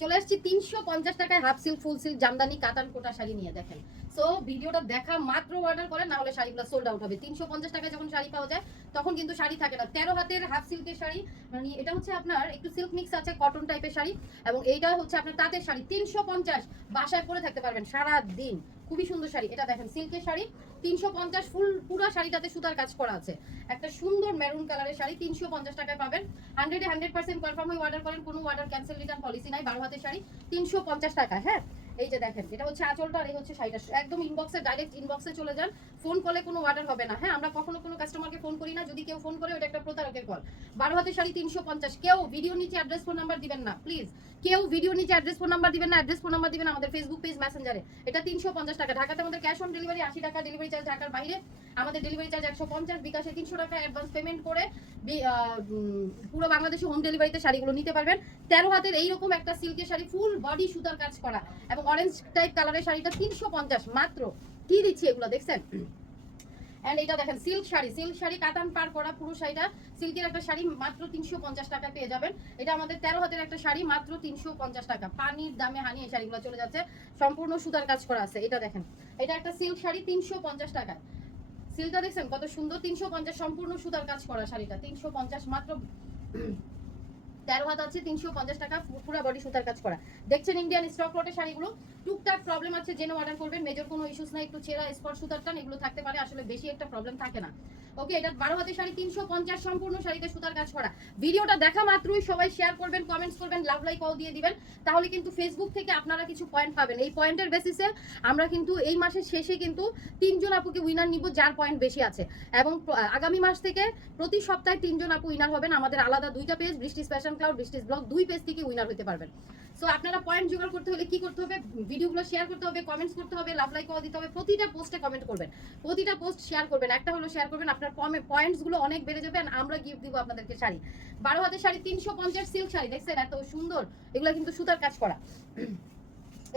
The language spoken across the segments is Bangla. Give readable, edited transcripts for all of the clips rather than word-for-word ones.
চলে আসছি 350 টাকায় হাফ সিল্ক ফুল সিল্ক জামদানি কাতান কোটা শাড়ি নিয়ে। দেখেন, সো ভিডিওটা দেখা মাত্র অর্ডার করেন, না হলে শাড়িগুলো সোল্ড আউট হবে। 350 টাকায় যখন শাড়ি পাওয়া যায় তখন কিন্তু শাড়ি থাকে না। 13 হাতের হাফ সিল্কের শাড়ি, মানে এটা হচ্ছে আপনার একটু সিল্ক মিক্স আছে, কটন টাইপের শাড়ি, এবং এইটা হচ্ছে আপনার তাঁতের শাড়ি। 350, বাসায় পরে থাকতে পারবেন সারা দিন। খুবই সুন্দর শাড়ি। এটা দেখেন সিল্কের শাড়ি 350, ফুল পুরো শাড়িটাতে সুতার কাজ করা আছে। একটা সুন্দর মেরুন কালারের শাড়ি 350 টাকায় পাবেন। 100% কনফার্ম হয়ে অর্ডার করেন, কোনো অর্ডার ক্যান্সেল রিটার্ন পলিসি নাই। 12 হাতের শাড়ি 350 টাকা। হ্যাঁ, এই যে দেখেন, এটা হচ্ছে আঁচলটা আর এই হচ্ছে শাড়িটা। একদম ইনবক্সে, ডাইরেক্ট ইনবক্সে চলে যান, ফোন কলে কোনো অর্ডার হবে না। হ্যাঁ, আমরা কখনো কোনো কাস্টমারকে ফোন করি না, যদি কেউ ফোন করে ওটা একটা প্রতারকের কল। 12 হাতের শাড়ি 350। কেউ ভিডিও নিচে অ্যাড্রেস ফোন নাম্বার দিবেন না প্লিজ, কেউ ভিডিও নিচে অ্যাড্রেস ফোন নাম্বার দিবেন না। অ্যাড্রেস ফোন নাম্বার দিবেন আমাদের ফেসবুক পেজ মেসেঞ্জারে। এটা 350 টাকা। ঢাকাতে আমাদের ক্যাশ অন ডেলিভারি 80 টাকা ডেলিভারি চার্জ। ঢাকার বাইরে আমাদের ডেলিভারি চার্জ 150, বিকাশে 300 টাকা অ্যাডভান্স পেমেন্ট করে পুরো বাংলাদেশে হোম ডেলিভারিতে শাড়িগুলো নিতে পারবেন। 13 হাতের এইরকম একটা সিল্কের শাড়ি, ফুল বডি সুতার কাজ করা এবং অরেঞ্জ টাইপ কালারের শাড়িটা 350 মাত্র। কি দিচ্ছি এগুলো দেখছেন? এন্ড এটা দেখেন সিল্ক শাড়ি, সিল্ক শাড়ি কাতান পার করা পুরো শাড়িটা। সিল্কের একটা শাড়ি মাত্র 350 টাকা পেয়ে যাবেন। এটা আমাদের 13 হাতের একটা শাড়ি, মাত্র 350 টাকা। পানির দামে হানি এই শাড়িগুলো চলে যাচ্ছে, সম্পূর্ণ সুতার কাজ করা আছে। এটা দেখেন, এটা একটা সিল্ক শাড়ি 350 টাকায়। সিল্কটা দেখছেন কত সুন্দর, 350, সম্পূর্ণ সুতার কাজ করা শাড়িটা 350 মাত্র। 13 হাত আছে, 350 টাকা, পুরো বডি সুতার কাজ করা। দেখছেন ইন্ডিয়ান স্টক লটের শাড়িগুলো। টুকটাক প্রবলেম আছে, জেনে অর্ডার করবেন, মেজর কোনো ইস্যুস নাই। একটু ছেঁড়া স্পট সুতার টান এগুলো থাকতে পারে, আসলে বেশি একটা প্রবলেম থাকে না। ওকে, এটা 12 হাতের শাড়ি 350, সম্পূর্ণ শাড়িতে সুতার কাজ করা। ভিডিওটা দেখা মাত্রই সবাই শেয়ার করবেন, কমেন্টস করবেন, লাভ লাইক অল দিয়ে দিবেন, তাহলে কিন্তু ফেসবুক থেকে আপনারা কিছু পয়েন্ট পাবেন। এই পয়েন্টের বেসিসে আমরা কিন্তু এই মাসের শেষে কিন্তু 3 জন আপুকে উইনার নিব যার পয়েন্ট বেশি আছে, এবং আগামী মাস থেকে প্রতি সপ্তাহে 3 জন আপু উইনার হবেন। আমাদের আলাদা 2টা page, বৃষ্টিস fashion cloud, বৃষ্টিস blog, 2 page থেকে উইনার হতে পারবেন। সো আপনারা পয়েন্ট জোগাড় করতে হলে কি করতে হবে? ভিডিওগুলো শেয়ার করতে হবে, কমেন্টস করতে হবে, লাভ লাইক অল দিতে হবে, প্রতিটা পোস্টে কমেন্ট করবেন, প্রতিটা পোস্ট শেয়ার করবেন, একটা হলো শেয়ার করবেন। আপনার পয়েন্টসগুলো অনেক বেড়ে যাবে, আর আমরা গিফট দিব আপনাদেরকে শাড়ি। 12 হাতের শাড়ি 350 সিল্ক শাড়ি, দেখছেন এত সুন্দর, এগুলো কিন্তু সুতার কাজ করা।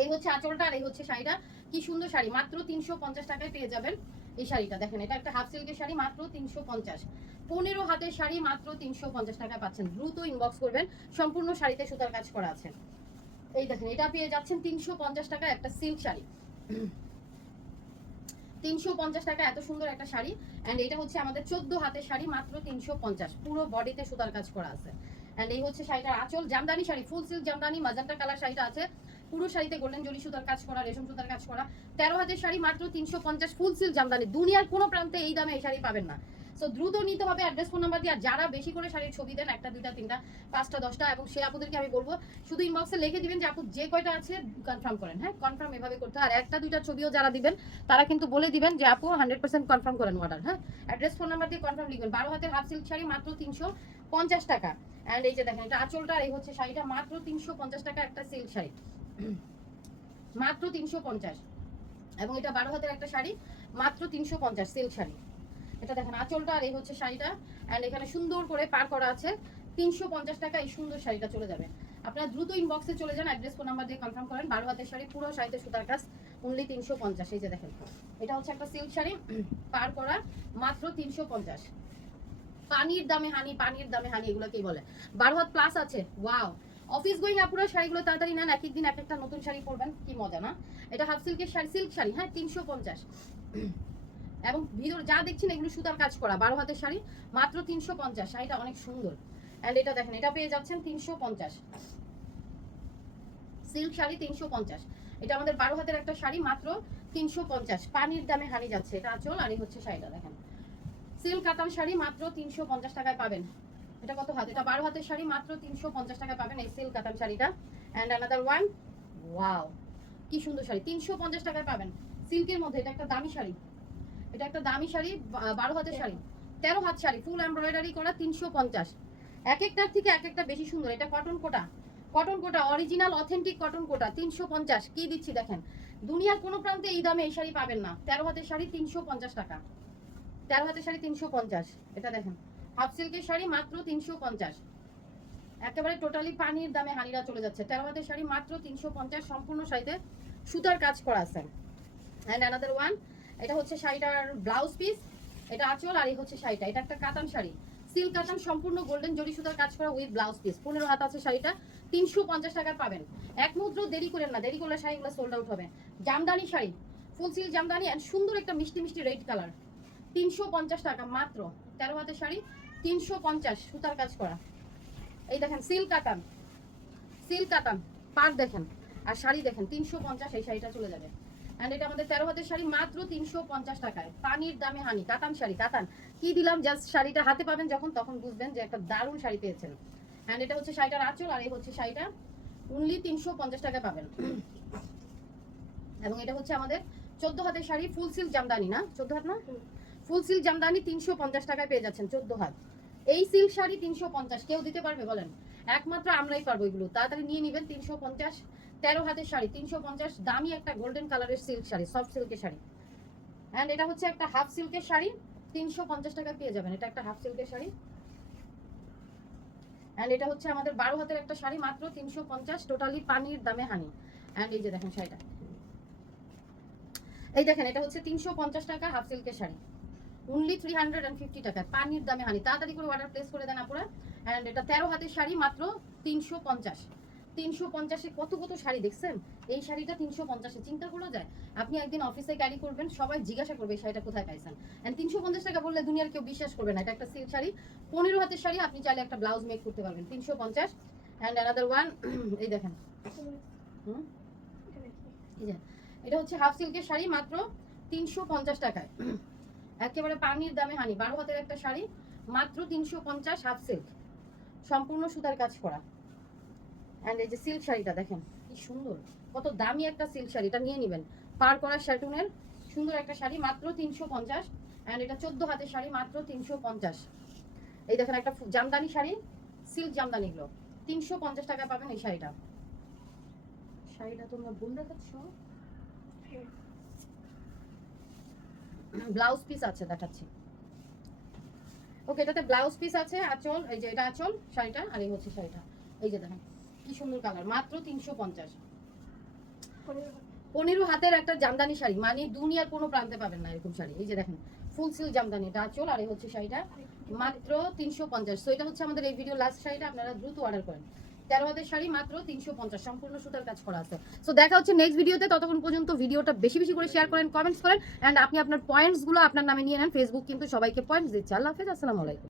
এই হচ্ছে আঁচলটা আর এই হচ্ছে শাড়িটা। কি সুন্দর শাড়ি, মাত্র 350 টাকায় পেয়ে যাবেন এই শাড়িটা। দেখেন, এটা একটা হাফ সিল্কের শাড়ি, মাত্র 350। 15 হাতের শাড়ি মাত্র 350 টাকায় পাচ্ছেন। দ্রুত ইনবক্স করবেন, সম্পূর্ণ শাড়িতে সুতার কাজ করা আছে। এই দেখেন, এটা পেয়ে যাচ্ছেন 350 টাকায় একটা সিল্ক শাড়ি। 350 টাকা, এত সুন্দর একটা শাড়ি। এন্ড এটা হচ্ছে আমাদের 14 হাতের শাড়ি, মাত্র 350, পুরো বডিতে সুতার কাজ করা আছে। এন্ড এই হচ্ছে শাড়িটার আঁচল, জামদানি শাড়ি, ফুল সিল্ক জামদানি, মাজান্টা কালার শাড়িটা আছে। পুরো শাড়িতে গোল্ডেন জরি সুতার কাজ করা, রেশম সুতার কাজ করা। 13 হাতের শাড়ি, মাত্র 350, ফুল সিল্ক জামদানি। দুনিয়ার কোনো প্রান্তে এই দামে এই শাড়ি পাবেন না। সো দ্রুত নিতে হবে, অ্যাড্রেস ফোন নাম্বার দিয়ে। আর যারা বেশি করে শাড়ির ছবি দেন, 1টা 2টা 3টা 5টা 10টা, এবং সে আপুদেরকে আমি বলবো শুধু ইনবক্সে লিখে দিবেন যে আপু যে কয়টা আছে কনফার্ম করেন। হ্যাঁ, কনফার্ম এভাবে করতে হয়। আর 1টা 2টা ছবিও যারা দিবেন তারা কিন্তু বলে দিবেন যে আপু 100% কনফার্ম করেন অর্ডার। হ্যাঁ, অ্যাড্রেস ফোন নাম্বার দিয়ে কনফার্ম লিখবেন। 12 হাতের হাফ সিল্ক শাড়ি, মাত্র 350 টাকা। এন্ড এই যে দেখেন, এটা আঁচলটা, এই হচ্ছে শাড়িটা, মাত্র 350 টাকা একটা সিল্ক শাড়ি, মাত্র 350। এবং এটা 12 হাতের একটা শাড়ি, মাত্র 350 সিল্ক শাড়ি। এটা দেখেন আঁচলটা আর এই হচ্ছে শাড়িটা। এন্ড এখানে সুন্দর করে পার করা আছে। 350 টাকা এই সুন্দর শাড়িটা চলে যাবে। আপনারা দ্রুত ইনবক্সে চলে যান, অ্যাড্রেস ফোন নাম্বার দিয়ে কনফার্ম করেন। 12 হাতের শাড়ি, পুরো শাড়িতে সুতার কাজ, অনলি 350। এই যে দেখেন, এটা হচ্ছে একটা সিল্ক শাড়ি পার করা, মাত্র 350। পানির দামে হানি, পানির দামে হানি, এগুলো কি বলে? 12 হাত প্লাস আছে। ওয়াও, অফিস গোয়িং আপুরা শাড়িগুলো তাড়াতাড়ি নেন, এক এক দিন এক একটা নতুন শাড়ি পরবেন, কি মজা না? এটা হাফ সিল্কের শাড়ি, সিল্ক শাড়ি, হ্যাঁ 350। এবং ভিতর যা দেখছেন এগুলো সুতার কাজ করা। 12 হাতের শাড়ি, মাত্র 350। শাড়িটা অনেক সুন্দর। এন্ড এটা দেখেন, এটা পেয়ে যাচ্ছেন 350, সিল্ক শাড়ি 350। এটা আমাদের 12 হাতের একটা শাড়ি, মাত্র 350। পানির দামে হানি যাচ্ছে। এটা আঁচল আর এই হচ্ছে শাড়িটা। দেখেন, সিল্ক কাতান শাড়ি, মাত্র 350 টাকায় পাবেন। এটা কত হাত? এটা 12 হাতের শাড়ি, মাত্র 350 টাকায় পাবেন এই সিল্ক কাতান শাড়িটা। এন্ড আনাদার ওয়ান, ওয়াও, কি সুন্দর শাড়ি, 350 টাকায় পাবেন সিল্কের মধ্যে। এটা একটা দামি শাড়ি, এটা একটা দামি শাড়ি, 12 হাতের শাড়ি, 13 হাত শাড়ি, ফুল এমব্রয়ডারি করা, 350। এক একটার থেকে এক একটা বেশি সুন্দর। এটা কটন কোটা, কটন কোটা, অরিজিনাল অথেন্টিক কটন কোটা, 350। কি দিচ্ছি দেখেন, দুনিয়ার কোনো প্রান্তে এই দামে এই শাড়ি পাবেন না। 13 হাতের শাড়ি 350 টাকা, 13 হাতের শাড়ি 350। এটা দেখেন, হাফ সিল্কের শাড়ি, মাত্র 350। একেবারে টোটালি পানির দামে হানিরা চলে যাচ্ছে। 13 হাতের শাড়ি, মাত্র 350, সম্পূর্ণ শাড়িতে সুতার কাজ করা আছে। অ্যান্ড অ্যানাদার ওয়ান, এটা হচ্ছে শাড়িটার ব্লাউজ পিস, এটা আঁচল আর এই হচ্ছে শাড়িটা। এটা একটা কাতান শাড়ি, সিল্ক কাতান, সম্পূর্ণ গোল্ডেন জরি সুতার কাজ করা উইথ ব্লাউজ পিস। 15 হাত আছে শাড়িটা, 350 টাকার পাবেন। এক মুদ্র দেরি করেন না, দেরি করলে শাড়িগুলো সোল্ড আউট হবে। জামদানি শাড়ি, ফুল সিল্ক জামদানি এন্ড সুন্দর একটা মিষ্টি মিষ্টি রেড কালার, 350 টাকা মাত্র। 13 হাতের শাড়ি 350, সুতার কাজ করা। এই দেখেন সিল্ক কাতান, সিল্ক কাতান পার দেখেন, আর শাড়ি দেখেন 350, এই শাড়িটা চলে যাবে। এন্ড এটা আমাদের 13 হাতের শাড়ি মাত্র 350 টাকায়, পানির দামে হানি। কাতান শাড়ি, কাতান কি দিলাম, জাস্ট শাড়িটা হাতে পাবেন যখন, তখন বুঝবেন যে একটা দারুণ শাড়ি পেয়েছেন। এন্ড এটা হচ্ছে শাড়িটার আঁচল, আর এই হচ্ছে শাড়িটা অনলি 350 টাকা পাবেন। এবং এটা হচ্ছে আমাদের 14 হাতের শাড়ি, ফুল সিল্ক জামদানি না, 14 হাত না, ফুল সিল্ক জামদানি 350 টাকায় পেয়ে যাচ্ছেন 14 হাত। এই সিল্ক শাড়ি 350 কেউ দিতে পারবে বলেন? একমাত্র আমরাই পারবো এগুলো, তাড়াতাড়ি নিয়ে নেবেন। 350, 13 হাতের শাড়ি 350, দামি একটা গোল্ডেন কালারের সিল্ক শাড়ি, সফট সিল্কের শাড়ি। এন্ড এটা হচ্ছে একটা হাফ সিল্কের শাড়ি, 350 টাকায় পেয়ে যাবেন। এটা একটা হাফ সিল্কের শাড়ি। এন্ড এটা হচ্ছে আমাদের 12 হাতের একটা শাড়ি, মাত্র 350, টোটালি পানির দামে হানি। এন্ড এই যে দেখেন শাড়িটা, এই দেখেন এটা হচ্ছে 350 টাকা হাফ সিল্কের শাড়ি, অনলি 350 টাকা, পানির দামে হানি। তাড়াতাড়ি করে অর্ডার প্লেস করে দেন আপুরা। এন্ড এটা 13 হাতের শাড়ি, মাত্র 350। 350-এ কত কত শাড়ি দেখছেন, এই শাড়িটা 350-এ চিন্তা করা যায়? আপনি একদিন অফিসে ক্যারি করবেন, সবাই জিজ্ঞাসা করবে এই শাড়িটা কোথায় পাইছেন। এন্ড 350 টাকা বললে দুনিয়ার কেউ বিশ্বাস করবে না। এটা একটা সিল্ক শাড়ি, 15 হাতের শাড়ি, আপনি চাইলে একটা ব্লাউজ মেক করতে পারবেন। 350। এন্ড অ্যানাদার ওয়ান, এই দেখেন, এই যে এটা হচ্ছে হাফ সিল্কের শাড়ি, মাত্র 350 টাকায়, একেবারে পানির দামে হানি। 12 হাতের একটা শাড়ি, মাত্র 350, হাফ সিল্ক, সম্পূর্ণ সুতার কাজ করা। এন্ড এই যে সিল্ক শাড়িটা দেখেন কি সুন্দর, কত দামি একটা সিল্ক শাড়ি, এটা নিয়ে নেবেন। পার করা শার্টুনের সুন্দর একটা শাড়ি, মাত্র 350। এন্ড এটা 14 হাতের শাড়ি, মাত্র 350। এই দেখেন একটা জামদানি শাড়ি, সিল্ক জামদানি, গুলো 350 টাকা পাবেন এই শাড়িটা। শাড়িটা তোমরা ভুল দেখাচ্ছ, ব্লাউজ পিস আছে দেখাচ্ছি। ওকে, এটাতে ব্লাউজ পিস আছে, আঁচল, এই যে এটা আঁচল শাড়িটা, আর এই হচ্ছে শাড়িটা। এই যে দেখেন কি সুন্দর কালার, মাত্র 350। 15 হাতের একটা জামদানি শাড়ি, মানে দুনিয়ার কোনো প্রান্তে পাবেন না এরকম শাড়ি। এই যে দেখেন ফুল সিল্ক জামদানি, এটা আঁচল, আর এই হচ্ছে শাড়িটা, মাত্র 350। সো এটা হচ্ছে আমাদের এই ভিডিও লাস্ট শাড়িটা, আপনারা দ্রুত অর্ডার করেন। 13 হাতের শাড়ি, মাত্র 350, সম্পূর্ণ সুতার কাজ করা আছে। সো দেখা হচ্ছে নেক্সট ভিডিওতে, ততক্ষণ পর্যন্ত ভিডিওটা বেশি বেশি করে শেয়ার করেন, কমেন্টস করেন, এন্ড আপনি আপনার পয়েন্টস গুলো আপনার নামে নিয়ে নেন। ফেসবুক কিন্তু সবাইকে পয়েন্টস দিচ্ছে। আল্লাহ হাফেজ, আসসালামু আলাইকুম।